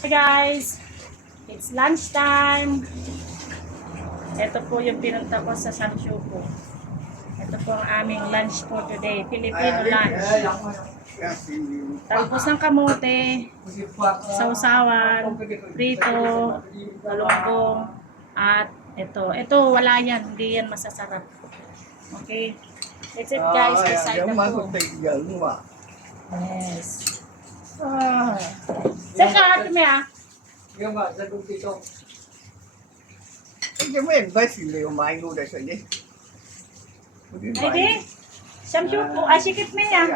Hey guys, it's lunchtime. Ito po yung pinunta ko sa Samshuko. Ito po ang aming lunch for today, Filipino lunch. Talbos ng kamote, sausawan, prito, galunggong, at ito wala yan, hindi yan masasarap. Okay, that's it guys, decide na po. Yes. Saka natin mo ah. Cái mấy em phải xì liều mà anh luôn đây rồi đi. Maybe? Samshuko, sikip mo yan.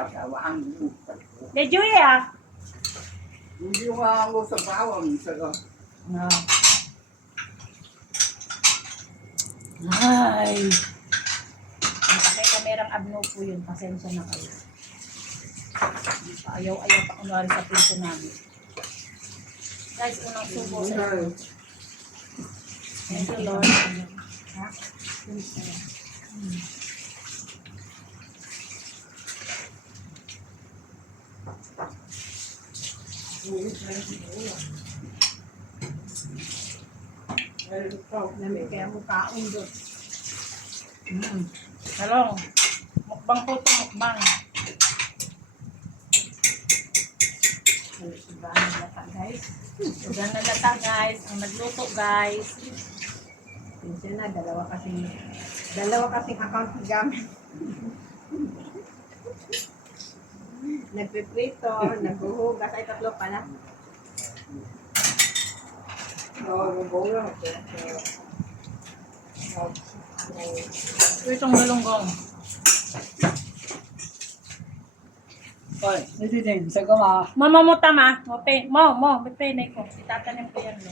Medyo ah. Hindi mo ako sa bawang sa ko. No. Ay. May kamerang abno po yun. Pasensya na kayo. Ayaw-ayaw pa kunwari sa pinto namin. Guys, unang subo sa inyo. Thank you, Lord. Ha? Kaya mo kaon doon. Talong. Mukbang po ito, mukbang. Sudan na lata, guys. Ang nagluto, guys. Pinsan na, dalawa kasing account gamit. Nagpiprito, naghuhugas, ay tatlo pala. Ito itong galunggong. Ôi, thế thì thỉnh sao cơ mà Mama mo tama. May penay ko. Itatanim ko yan. No?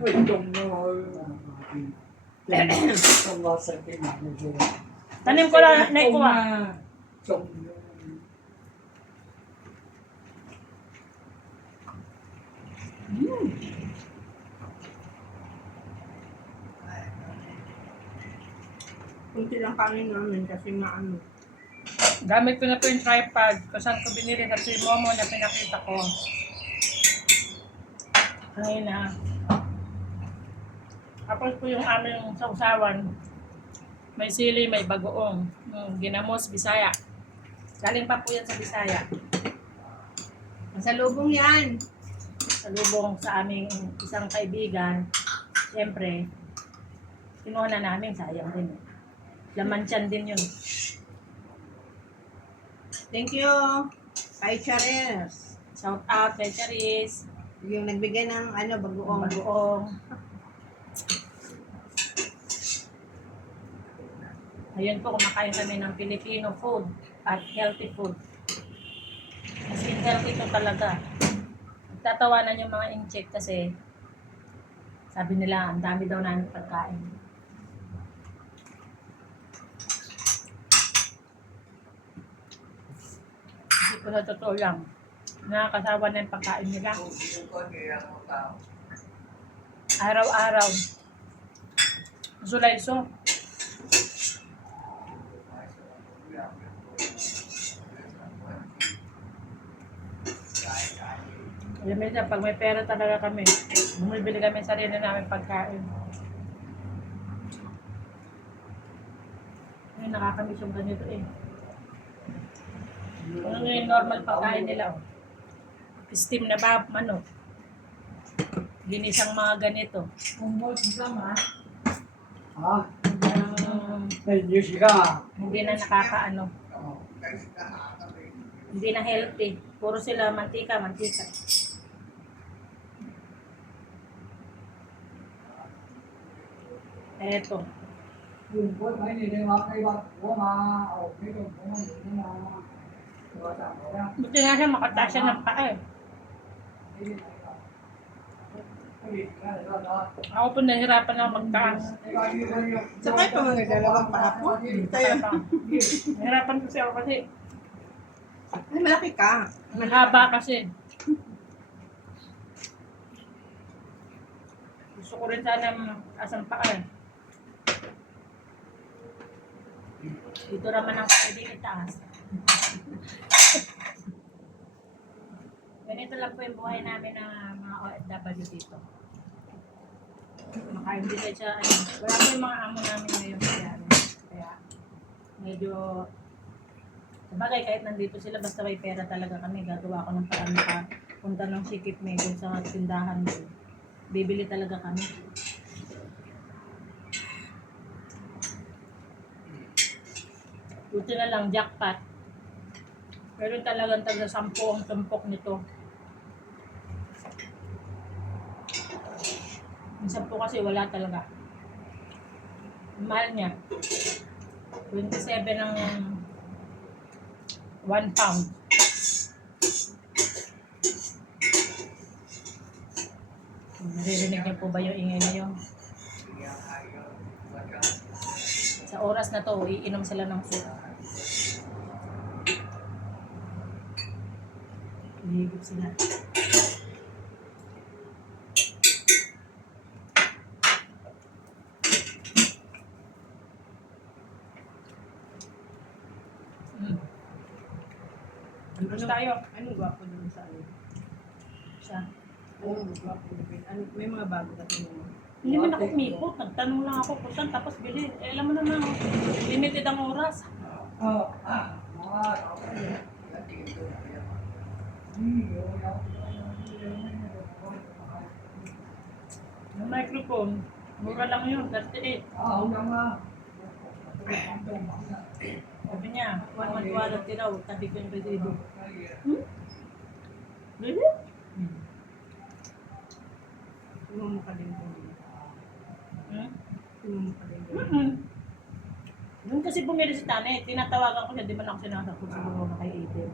mình trùng rồi làm không lo sợ cái mặt này rồi Tanim ko lang, nay ko ah. trùng Kunti lang kanin namin kasi maano. Gamit ko na po yung tripod. Kung saan ko binili na si Momo na pinakita ko. Ngayon na. Tapos po yung aming sausawan. May sili, may bagoong. Ginamos, Bisaya. Galing pa po yan sa Bisaya. Masalubong yan. Salubong sa aming isang kaibigan. Siyempre, kinuha na namin. Sayang din. Laman tiyan din yun. Thank you. Kay Chares. Shout out kay Charis. Yung nagbigay ng bagoong. Bagoong. Ayun po, kumakain kami ng Filipino food at healthy food. Kasi healthy to talaga. Nagtatawanan yung mga incheck kasi sabi nila, ang dami daw namin pagkain. Hindi ko na totoo lang. Nakakasawa na yung pagkain nila. Araw-araw. Sulayso. Alam mo pag may pera talaga kami, bumibili kami sarili namin pagkain. Ay, nakakamiss yung ganito eh. Ano yung normal pagkain nila oh. Steam na manok. Ginisang mga ganito. không có lắm hả hả Um, này nhiều gì cả à hindi na nakakaano. Hindi na healthy. Puro sila mantika. Eto. dùng cuối mấy này đây mà cây bạc của mà ở cái đồng của mình nhưng mà rồi chẳng có ra Buti nga siya makataas siya ng paa eh. cái gì ra để đó đó Ako po nahirapan ako magtaas. Sakay pa mga dalawang papo. Tayo. Nahirapan kasi ako kasi Ay, malaki ka. mahaba kasi. Gusto ko rin sana asang paa eh. Dito naman ang pwede itaas. Ganito lang po yung buhay namin ng mga OFW dito. Makain dito siya, ano, wala po yung mga amo namin ngayon. Kaya medyo, sabagay kahit nandito sila, basta may pera talaga kami, gagawa ko ng parang punta ng sikip may dun sa tindahan doon. Bibili talaga kami. Buti na lang, jackpot. Pero talagang taga 10 ang tumpok nito. Yung 10 kasi wala talaga. Ang mahal niya. 27 ang 1 pound. Naririnig niyo po ba yung ingay na yun? Sa oras na to, iinom sila ng soup. Hihigop sila. Tapos tayo. Anong gwapo dun sa ano? Siya. Anong gwapo dun? Ano, may mga bago ka tingin mo? Hindi man ako umikot. Nagtanong lang ako kung saan. Tapos bili. Eh, alam mo naman, limited ang oras. Yung microphone, mura lang yun. 38. Sabi niya, 120 raw. Sabi ko yung pwede. Really? Tumamo ka din po. Tumamo ka din po. Doon kasi bumili si Tane, tinatawagan ko siya, di ba na ako sinasakot sa mga kay Aiden.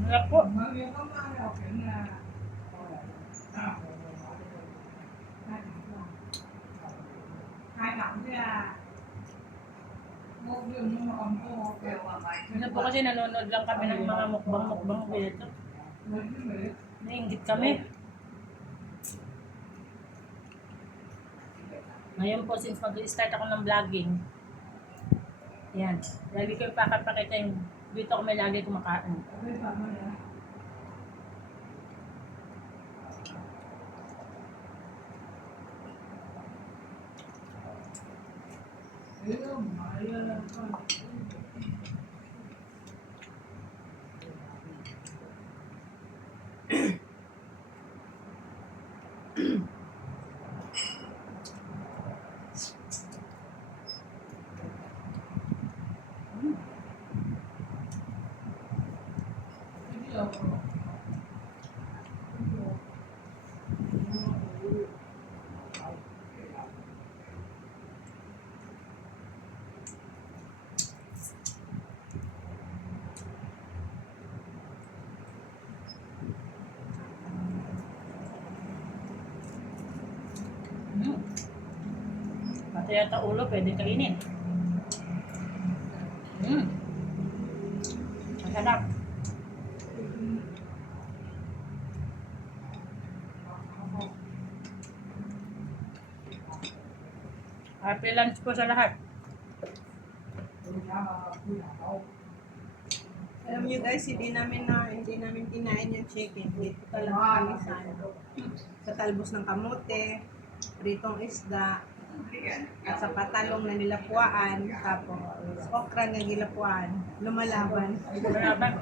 Wala po. Ano po kasi nanonood lang kami ng mga mukbang dito. Nainggit kami. Ngayon po, since mag-start ako ng vlogging, yan, lagi ko ipapakita yung dito kami lagi kumakain. Pati yata ulo, pwede kainin. Masarap. Happy lunch po sa lahat. Alam niyo guys, hindi namin kinain yung chicken. Dito talaga kami sa ano, sa talbos ng kamote, pritong isda, at sa patalong na nilapuan, tapos okra na nilapuan, lumalaban. Masarap.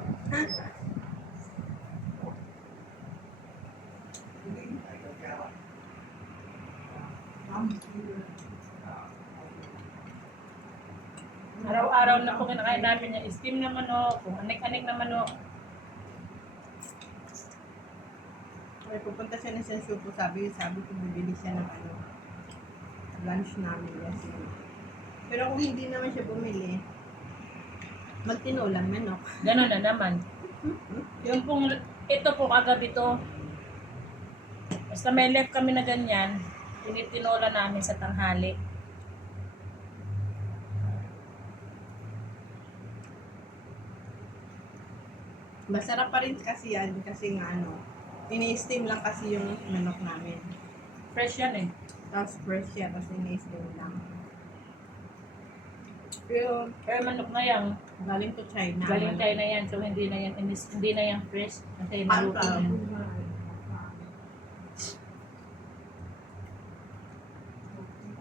Araw-araw na po kinakain namin yung steam na manok, kung anik-anik na manok. May pupunta siya na sa Supo, sabi ko bibili siya ng ano, lunch namin kasi. Pero kung hindi naman siya bumili, magtinulang manok. Ganun na naman. Yung pong, ito po kagabi to. Basta may left kami na ganyan, tinitinola namin sa tanghali. Masarap pa rin kasi yan, kasi nga ano, ini-steam lang kasi yung manok namin. Fresh yan eh. Tapos fresh siya, tapos in-skin lang. Pero, Pero manok na yan. galing to China. Galing China yan. So hindi na yan, hindi na yan fresh. Kasi naluto na yan.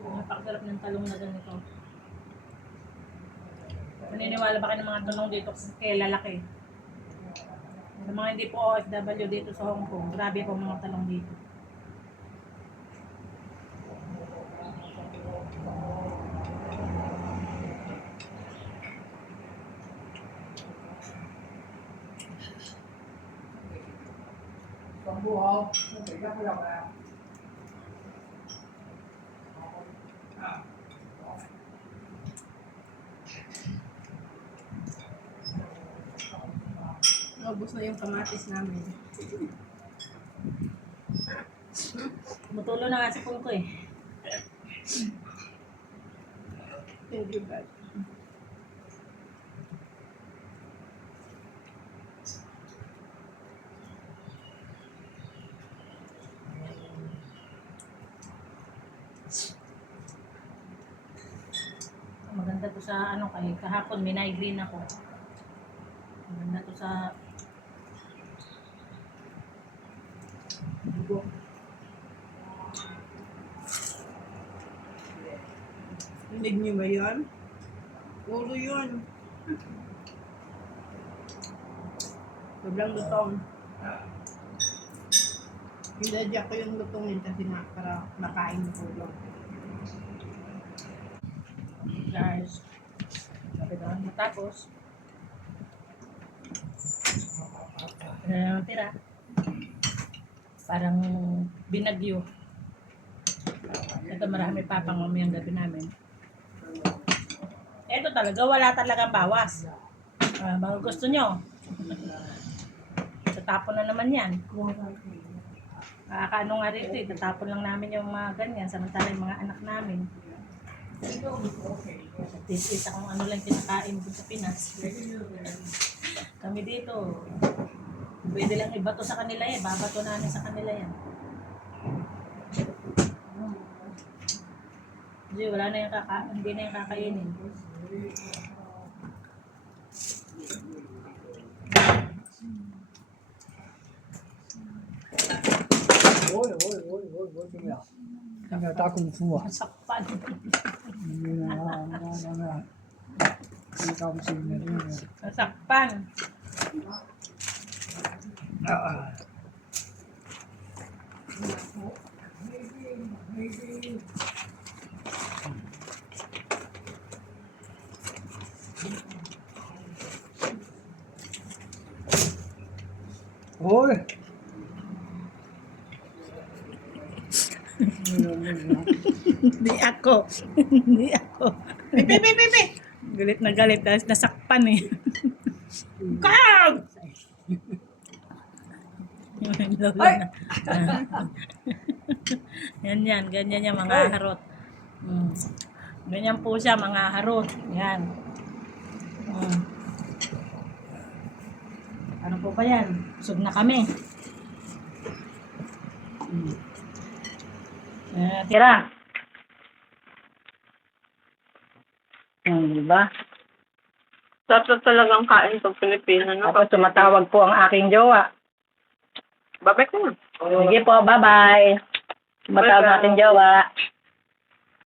Napakasarap ng talong na ganito. Naniniwala ba kayo ng mga talong dito kasi kaya lalaki? Sa mga hindi po OFW dito sa Hong Kong, grabe po mga talong dito. Còn bùa không? Nó chỉ gấp cái đầu nào. Naubos na yung kamatis namin. Mutulo na nga si Pong ko eh. Thank you, God. Maganda to sa ano kay kahapon may migraine ako. Maganda to sa dugo. Hindi niyo ba yun? Ulo yun. Sobrang lutong. Hinadya ko yung lutongin kasi na para makain ko ulo. Guys. Sabi na matapos. Tira. Parang binagyo. Ito marami pa pang mamayang gabi namin. Ito talaga, wala talagang bawas. Baka gusto nyo. Tatapon na naman yan. Kakaano nga rito eh, tatapon lang namin yung mga ganyan, samantala yung mga anak namin. Titita kung ano lang kinakain dito sa Pinas. Kami dito, pwede lang ibato sa kanila eh, babato namin sa kanila yan. Hindi, wala na yung hindi na yung kakainin. Ôi, ôi, ôi, ôi, ôi, cái mèo. Cái mèo ta cùng phu à? Sakpan. Như là cái cao xin này đấy. Sakpan. Ôi. Hindi ako. Hindi ako. Pipi! Galit na galit dahil nasakpan eh. Kang! Ay! Yan, ganyan yung mga harot. Ganyan po siya, mga harot. Yan. Ano po ba yan? Busog na kami. Tira. Diba? Dapat talagang kain pag Pilipino, no? Tapos tumatawag po ang aking jowa. Babay ko na. Sige po, bye-bye. Tumatawag ang aking jowa.